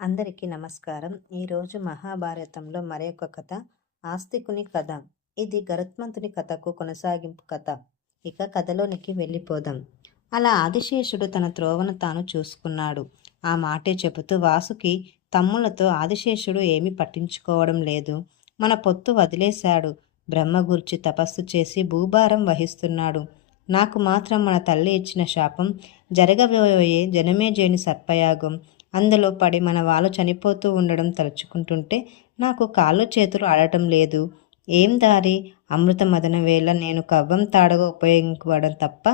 అందరికీ నమస్కారం. ఈరోజు మహాభారతంలో మరొక కథ ఆస్తికుని కథ. ఇది గరుత్మంతుని కథకు కొనసాగింపు కథ. ఇక కథలోనికి వెళ్ళిపోదాం. అలా ఆదిశేషుడు తన త్రోవను తాను చూసుకున్నాడు. ఆ మాటే చెబుతూ వాసుకి తమ్ములతో ఆదిశేషుడు ఏమీ పట్టించుకోవడం లేదు. మన పొత్తు వదిలేశాడు. బ్రహ్మ గురించి తపస్సు చేసి భూభారం వహిస్తున్నాడు. నాకు మాత్రం మన తల్లి ఇచ్చిన శాపం, జరగబోయే జనమేజయుని సర్పయాగం, అందులో పడి మన వాళ్ళు చనిపోతూ ఉండడం తలుచుకుంటుంటే నాకు కాళ్ళు చేతులు ఆడటం లేదు. ఏం దారి? అమృత మదన వేళ నేను కవ్వం తాడగా ఉపయోగించుకోవడం తప్ప.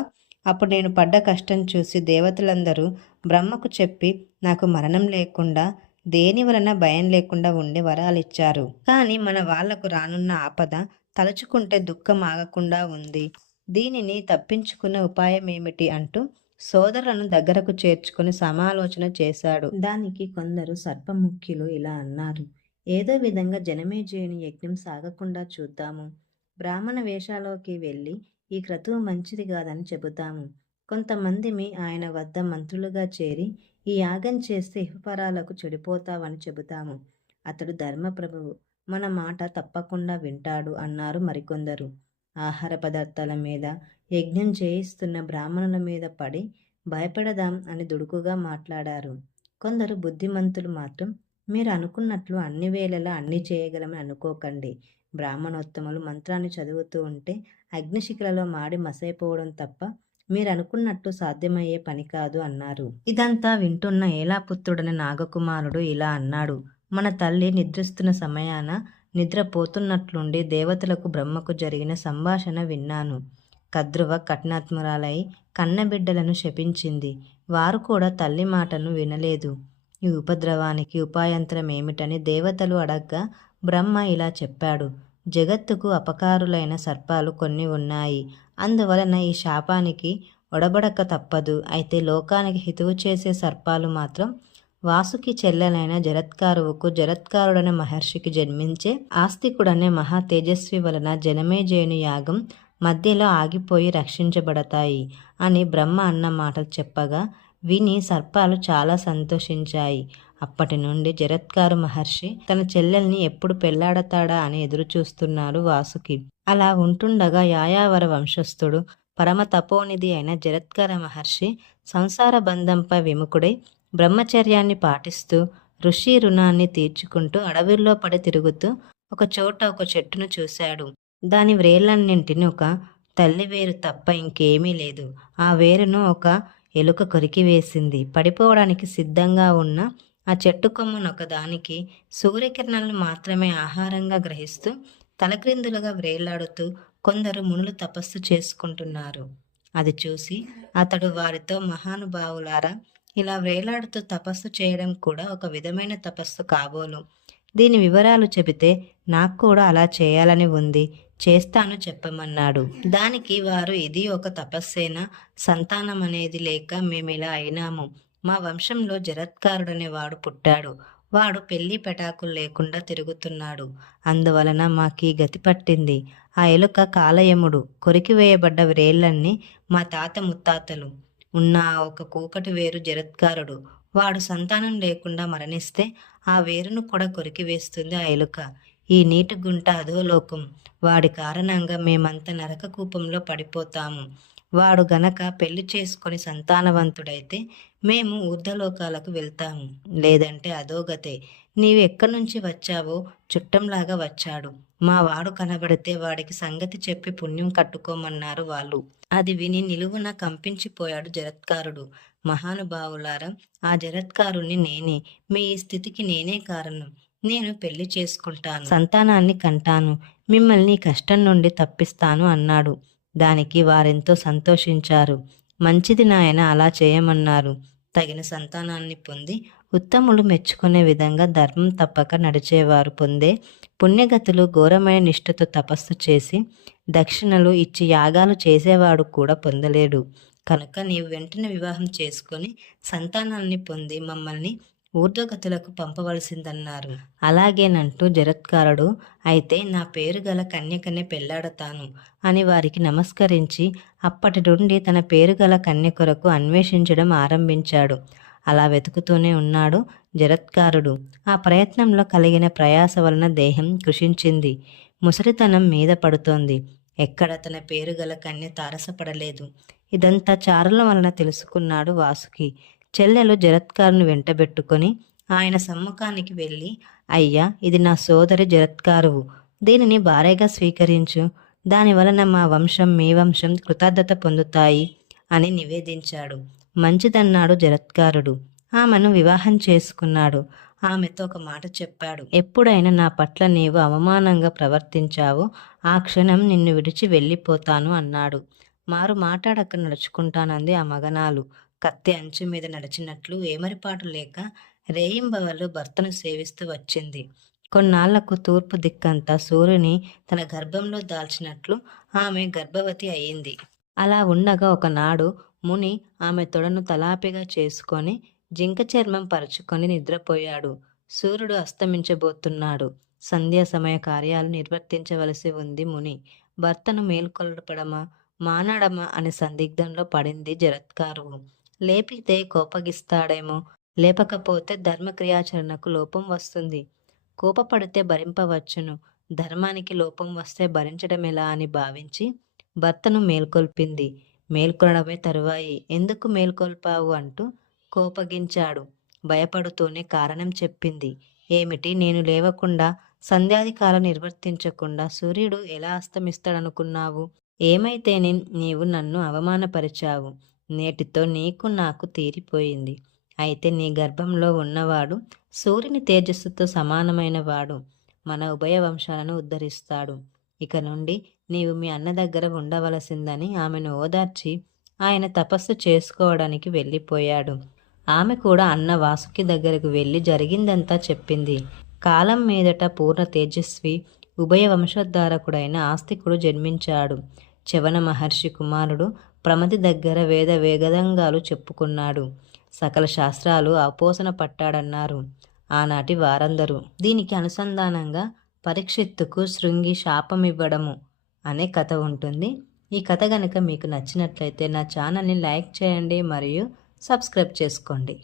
అప్పుడు నేను పడ్డ కష్టం చూసి దేవతలందరూ బ్రహ్మకు చెప్పి నాకు మరణం లేకుండా, దేని వలన భయం లేకుండా ఉండే వరాలిచ్చారు. కానీ మన వాళ్లకు రానున్న ఆపద తలుచుకుంటే దుఃఖం ఆగకుండా ఉంది. దీనిని తప్పించుకునే ఉపాయం ఏమిటి అంటూ సోదరులను దగ్గరకు చేర్చుకుని సమాలోచన చేశాడు. దానికి కొందరు సర్పముఖ్యులు ఇలా అన్నారు: ఏదో విధంగా జనమేజయుని యజ్ఞం సాగకుండా చూద్దాము. బ్రాహ్మణ వేషాలోకి వెళ్ళి ఈ క్రతువు మంచిది కాదని చెబుతాము. కొంతమందిమి ఆయన వద్ద మంత్రులుగా చేరి ఈ యాగం చేస్తే ఇహపరాలకు చెడిపోతావని చెబుతాము. అతడు ధర్మప్రభువు, మన మాట తప్పకుండా వింటాడు అన్నారు మరికొందరు. ఆహార పదార్థాల మీద, యజ్ఞం చేయిస్తున్న బ్రాహ్మణుల మీద పడి భయపడదాం అని దుడుకుగా మాట్లాడారు. కొందరు బుద్ధిమంతులు మాత్రం, మీరు అనుకున్నట్లు అన్ని వేళలా అన్ని చేయగలమని అనుకోకండి. బ్రాహ్మణోత్తములు మంత్రాన్ని చదువుతూ ఉంటే అగ్నిశిఖలలో మాడి మసైపోవడం తప్ప మీరు అనుకున్నట్టు సాధ్యమయ్యే పని కాదు అన్నారు. ఇదంతా వింటున్న ఏలాపుత్రుడని నాగకుమారుడు ఇలా అన్నాడు: మన తల్లి నిద్రిస్తున్న సమయాన నిద్రపోతున్నట్లుండి దేవతలకు బ్రహ్మకు జరిగిన సంభాషణ విన్నాను. కద్రువ కఠినాత్మురాలై కన్నబిడ్డలను శపించింది. వారు కూడా తల్లి మాటను వినలేదు. ఈ ఉపద్రవానికి ఉపాయంతరం ఏమిటని దేవతలు అడగ్గా బ్రహ్మ ఇలా చెప్పాడు: జగత్తుకు అపకారులైన సర్పాలు కొన్ని ఉన్నాయి. అందువలన ఈ శాపానికి ఒడబడక తప్పదు. అయితే లోకానికి హితువు చేసే సర్పాలు మాత్రం వాసుకి చెల్లెలైన జరత్కారువుకు జరత్కారుడనే మహర్షికి జన్మించే ఆస్తికుడనే మహా తేజస్వి వలన జనమేజయుని యాగం మధ్యలో ఆగిపోయి రక్షించబడతాయి అని బ్రహ్మ అన్న మాటలు చెప్పగా విని సర్పాలు చాలా సంతోషించాయి. అప్పటి నుండి జరత్కారు మహర్షి తన చెల్లెల్ని ఎప్పుడు పెళ్లాడతాడా అని ఎదురు చూస్తున్నాడు వాసుకి. అలా ఉంటుండగా యాయావర వంశస్థుడు పరమ తపోనిధి అయిన జరత్కార మహర్షి సంసార బంధంపై విముఖుడై బ్రహ్మచర్యాన్ని పాటిస్తూ ఋషి రుణాన్ని తీర్చుకుంటూ అడవిలో పడి తిరుగుతూ ఒక చోట ఒక చెట్టును చూశాడు. దాని వ్రేళ్లన్నింటిని ఒక తల్లి వేరు తప్ప ఇంకేమీ లేదు. ఆ వేరును ఒక ఎలుక కొరికివేసింది. పడిపోవడానికి సిద్ధంగా ఉన్న ఆ చెట్టు కొమ్మనొక దానికి సూర్యకిరణాలను మాత్రమే ఆహారంగా గ్రహిస్తూ తలక్రిందులుగా వ్రేలాడుతూ కొందరు మునులు తపస్సు చేసుకుంటున్నారు. అది చూసి అతడు వారితో, మహానుభావులారా, ఇలా వేలాడుతూ తపస్సు చేయడం కూడా ఒక విధమైన తపస్సు కాబోలు. దీని వివరాలు చెబితే నాకు కూడా అలా చేయాలని ఉంది, చేస్తాను చెప్పమన్నాడు. దానికి వారు, ఇది ఒక తపస్సేనా? సంతానం అనేది లేక మేమిలా అయినాము. మా వంశంలో జరత్కారుడనే వాడు పుట్టాడు. వాడు పెళ్లి పెటాకులు లేకుండా తిరుగుతున్నాడు. అందువలన మాకీ గతి పట్టింది. ఆ ఎలుక కాలయముడు కొరికివేయబడ్డ వ్రేళ్లన్నీ మా తాత ముత్తాతలు ఉన్న ఒక కూకటి వేరు జరత్కారుడు. వాడు సంతానం లేకుండా మరణిస్తే ఆ వేరును కూడా కొరికివేస్తుంది ఆ ఎలుక. ఈ నీటి గుంట అధోలోకం. వాడి కారణంగా మేమంతా నరక కూపంలో పడిపోతాము. వాడు గనక పెళ్లి చేసుకొని సంతానవంతుడైతే మేము ఊర్ధలోకాలకు వెళ్తాము, లేదంటే అధోగతే. నీవు ఎక్కడి నుంచి వచ్చావో చుట్టంలాగా వచ్చాడు. మా వాడు కనబడితే వాడికి సంగతి చెప్పి పుణ్యం కట్టుకోమన్నారు వాళ్ళు. అది విని నిలువున కంపించిపోయాడు జరత్కారుడు. మహానుభావులారా, ఆ జరత్కారుణ్ణి నేనే. మీ ఈ స్థితికి నేనే కారణం. నేను పెళ్లి చేసుకుంటాను, సంతానాన్ని కంటాను, మిమ్మల్ని కష్టం నుండి తప్పిస్తాను అన్నాడు. దానికి వారెంతో సంతోషించారు. మంచిది నాయన, అలా చేయమన్నారు. తగిన సంతానాన్ని పొంది ఉత్తములు మెచ్చుకునే విధంగా ధర్మం తప్పక నడిచేవారు పొందే పుణ్యగతులు ఘోరమైన నిష్ఠతో తపస్సు చేసి దక్షిణలు ఇచ్చి యాగాలు చేసేవాడు కూడా పొందలేడు. కనుక నీవు వెంటనే వివాహం చేసుకొని సంతానాన్ని పొంది మమ్మల్ని ఊర్ధ్వగతులకు పంపవలసిందన్నారు. అలాగేనంటూ జరత్కారుడు, అయితే నా పేరు గల కన్యకనే పెళ్లాడతాను అని వారికి నమస్కరించి అప్పటి నుండి తన పేరు గల కన్య కొరకు అన్వేషించడం ఆరంభించాడు. అలా వెతుకుతూనే ఉన్నాడు జరత్కారుడు. ఆ ప్రయత్నంలో కలిగిన ప్రయాస వలన దేహం కృషించింది. ముసలితనం మీద పడుతోంది. ఎక్కడ తన పేరు గల కన్య తారసపడలేదు. ఇదంతా చారుల వలన తెలుసుకున్నాడు వాసుకి. చెల్లెలు జరత్కారుని వెంటబెట్టుకొని ఆయన సమ్ముఖానికి వెళ్ళి, అయ్యా, ఇది నా సోదరి జరత్కారువు. దీనిని భార్యగా స్వీకరించు. దాని వలన మా వంశం మీ వంశం కృతజ్ఞత పొందుతాయి అని నివేదించాడు. మంచిదన్నాడు జరత్కారుడు. ఆమెను వివాహం చేసుకున్నాడు. ఆమెతో ఒక మాట చెప్పాడు. ఎప్పుడైనా నా పట్ల నీవు అవమానంగా ప్రవర్తించావో ఆ క్షణం నిన్ను విడిచి వెళ్ళిపోతాను అన్నాడు. మారు మాట్లాడక నడుచుకుంటానంది ఆ మగనాలు. కత్తి అంచు మీద నడిచినట్లు ఏమరిపాటు లేక రేయింబవళ్ళు భర్తను సేవిస్తూ వచ్చింది. కొన్నాళ్లకు తూర్పు దిక్కంతా సూర్యుని తన గర్భంలో దాల్చినట్లు ఆమె గర్భవతి అయింది. అలా ఉండగా ఒకనాడు ముని ఆమె తొడను తలాపిగా చేసుకొని జింక చర్మం పరుచుకొని నిద్రపోయాడు. సూర్యుడు అస్తమించబోతున్నాడు. సంధ్యా సమయ కార్యాలు నిర్వర్తించవలసి ఉంది. ముని భర్తను మేల్కొల్పడమా మానడమా అనే సందిగ్ధంలో పడింది జరత్కారువు. లేపితే కోపగిస్తాడేమో, లేపకపోతే ధర్మక్రియాచరణకు లోపం వస్తుంది. కోపపడితే భరింపవచ్చును, ధర్మానికి లోపం వస్తే భరించడం ఎలా అని భావించి భర్తను మేల్కొల్పింది. మేల్కొనడమే తరువాయి. ఎందుకు మేల్కొల్పావు అంటూ కోపగించాడు. భయపడుతూనే కారణం చెప్పింది. ఏమిటి, నేను లేవకుండా సంధ్యాధికారం నిర్వర్తించకుండా సూర్యుడు ఎలా అస్తమిస్తాడనుకున్నావు? ఏమైతేనే నీవు నన్ను అవమానపరిచావు. నేటితో నీకు నాకు తీరిపోయింది. అయితే నీ గర్భంలో ఉన్నవాడు సూర్యుని తేజస్సుతో సమానమైన వాడు. మన ఉభయ వంశాలను ఉద్ధరిస్తాడు. ఇక నుండి నీవు మీ అన్న దగ్గర ఉండవలసిందని ఆమెను ఓదార్చి ఆయన తపస్సు చేసుకోవడానికి వెళ్ళిపోయాడు. ఆమె కూడా అన్న వాసుకి దగ్గరకు వెళ్ళి జరిగిందంతా చెప్పింది. కాలం మీదట పూర్ణ తేజస్వి ఉభయ వంశోద్ధారకుడైన ఆస్తికుడు జన్మించాడు. చవన మహర్షి కుమారుడు ప్రమతి దగ్గర వేదంగాలు చెప్పుకున్నాడు. సకల శాస్త్రాలు అపోసన పట్టాడన్నారు ఆనాటి వారందరూ. దీనికి అనుసంధానంగా పరీక్షిత్తుకు శృంగి శాపమివ్వడము అనే కథ ఉంటుంది. ఈ కథ కనుక మీకు నచ్చినట్లయితే నా ఛానల్ని లైక్ చేయండి మరియు సబ్స్క్రైబ్ చేసుకోండి.